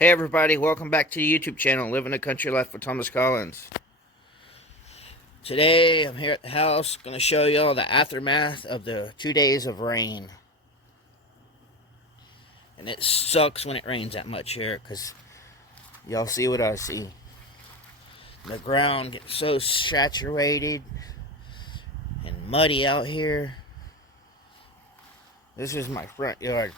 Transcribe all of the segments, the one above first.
Hey everybody, welcome back to the YouTube channel, Living the Country Life with Thomas Collins. Today, I'm here at the house, going to show you all the aftermath of the 2 days of rain. And it sucks when it rains that much here, because y'all see what I see. The ground gets so saturated and muddy out here. This is my front yard.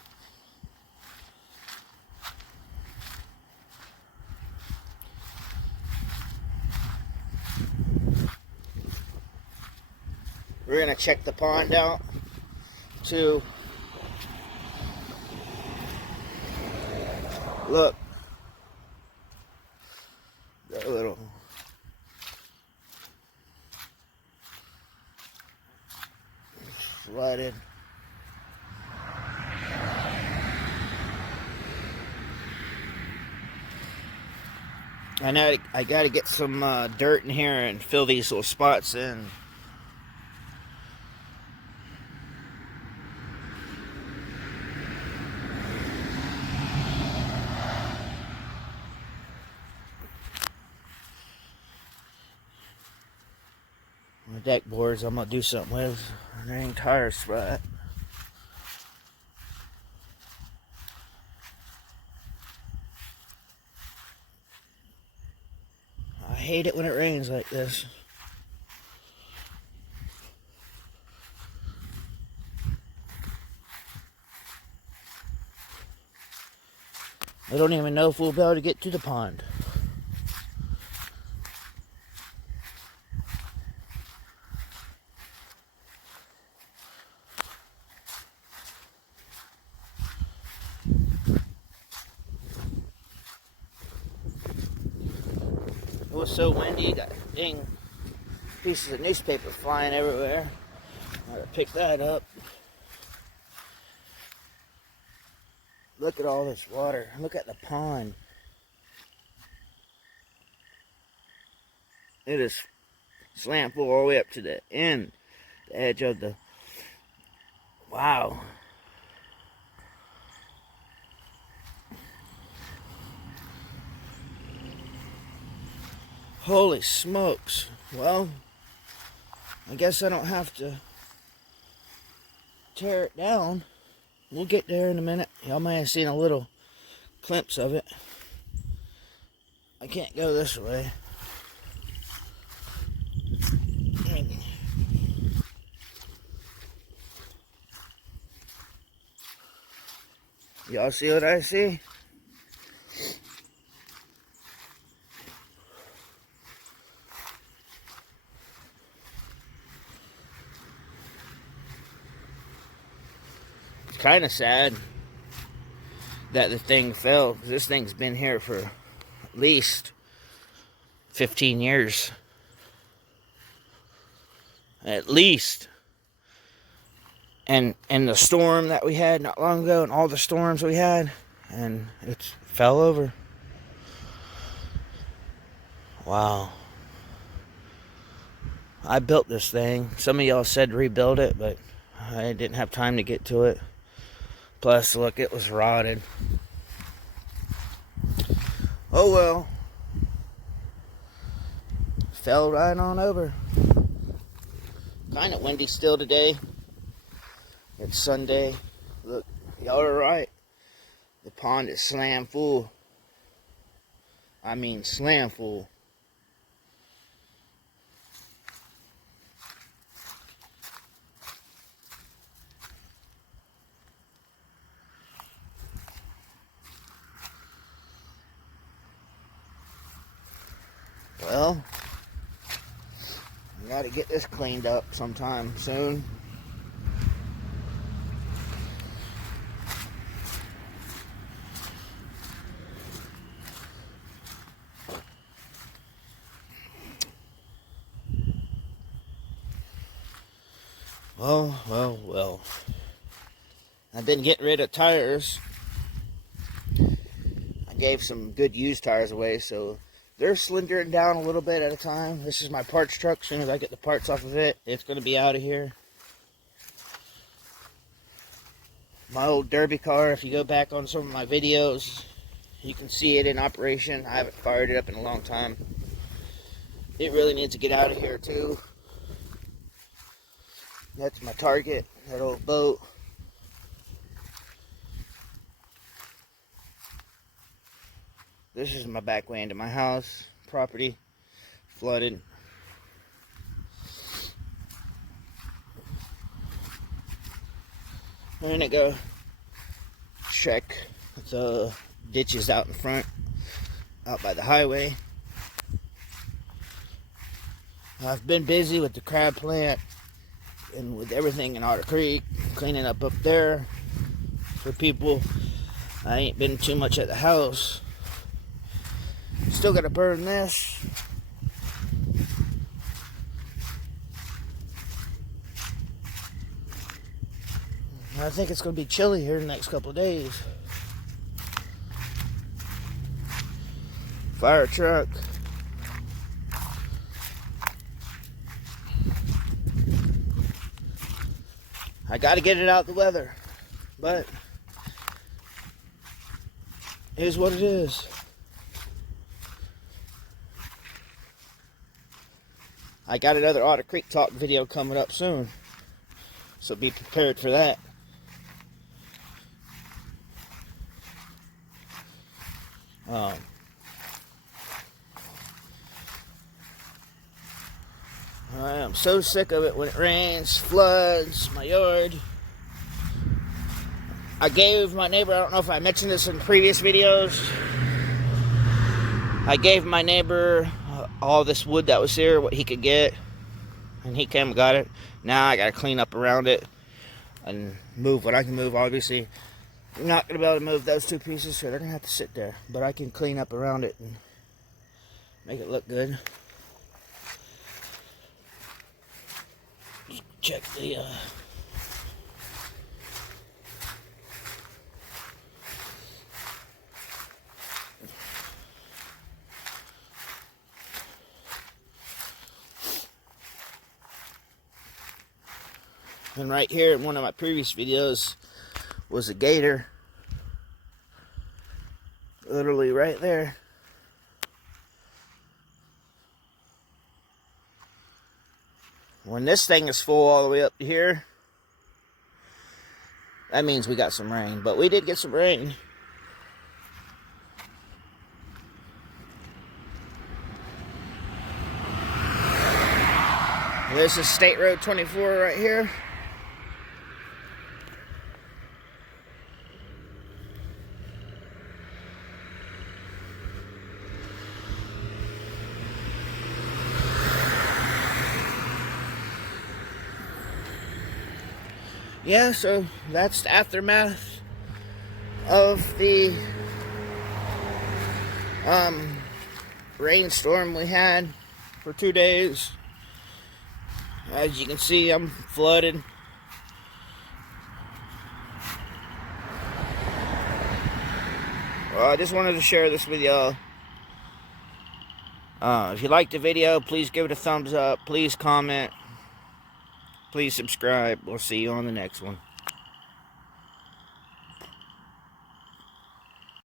We're going to check the pond out to look. Got a little flooded. I know I got to get some dirt in here and fill these little spots in. My deck boards I'm going to do something with. There ain't tire spot. I hate it when it rains like this. I don't even know if we'll be able to get to the pond. It was so windy, got dang pieces of newspaper flying everywhere. I gotta pick that up. Look at all this water. Look at the pond. It is slammed full all the way up to the end, the edge of the. Wow. Holy smokes. Well, I guess I don't have to tear it down. We'll get there in a minute. Y'all may have seen a little glimpse of it. I can't go this way. Y'all see what I see? It's kind of sad that the thing fell, because this thing's been here for at least 15 years. At least. And the storm that we had not long ago, and all the storms we had, and it fell over. Wow. I built this thing. Some of y'all said rebuild it, but I didn't have time to get to it. Plus, look, it was rotted. Oh well. Fell right on over. Kind of windy still today. It's Sunday. Look, y'all are right. The pond is slam full. I mean slam full. Well, I gotta get this cleaned up sometime soon. Well. I've been getting rid of tires. I gave some good used tires away, so they're slintering down a little bit at a time. This is my parts truck. As soon as I get the parts off of it, it's going to be out of here. My old derby car, if you go back on some of my videos, You can see it in operation. I haven't fired it up in a long time. It really needs to get out of here too. That's my target, that old boat. This is my back way into my house, property, flooded. I'm gonna go check the ditches out in front, out by the highway. I've been busy with the crab plant and with everything in Otter Creek, cleaning up there for people. I ain't been too much at the house. Still gotta burn this. I think it's gonna be chilly here in the next couple of days. Fire truck. I gotta get it out of the weather, but here's what it is. I got another Otter Creek Talk video coming up soon, so be prepared for that. I am so sick of it when it rains, floods my yard. I gave my neighbor, I don't know if I mentioned this in previous videos, I gave my neighbor all this wood that was here, what he could get, and he came and got it. Now I gotta clean up around it and move what I can move. Obviously I'm not gonna be able to move those two pieces, so they're gonna have to sit there, but I can clean up around it and make it look good. Check the and right here in one of my previous videos was a gator, literally right there. When this thing is full all the way up to here, that means we got some rain. But we did get some rain. This is State Road 24 right here. Yeah, so that's the aftermath of the rainstorm we had for 2 days. As you can see, I'm flooded. Well, I just wanted to share this with y'all. If you liked the video, please give it a thumbs up. Please comment. Please subscribe. We'll see you on the next one.